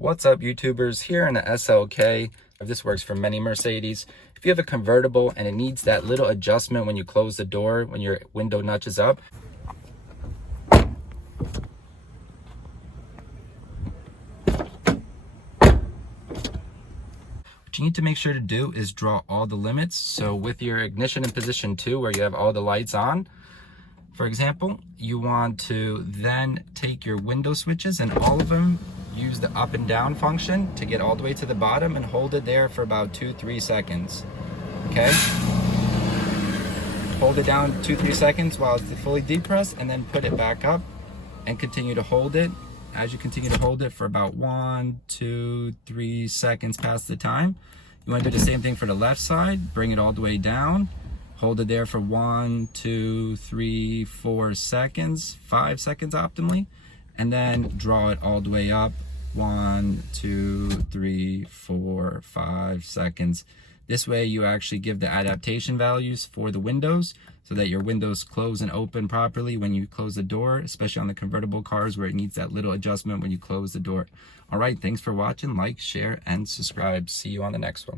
What's up, YouTubers? Here in the SLK, this works for many Mercedes. If you have a convertible and it needs that little adjustment when you close the door, when your window nudges up, what you need to make sure to do is draw all the limits. So with your ignition in position 2, where you have all the lights on, for example, you want to then take your window switches and all of them, use the up and down function to get all the way to the bottom and hold it there for about 2-3 seconds. Okay? Hold it down 2-3 seconds while it's fully depressed, and then put it back up and continue to hold it. As you continue to hold it for about 1-2-3 seconds past the time, you want to do the same thing for the left side. Bring it all the way down. Hold it there for 1, 2, 3, 4 seconds, 5 seconds optimally, and then draw it all the way up. 1, 2, 3, 4, 5 seconds. This way you actually give the adaptation values for the windows so that your windows close and open properly when you close the door, especially on the convertible cars where it needs that little adjustment when you close the door. All right, thanks for watching. Like, share, and subscribe. See you on the next one.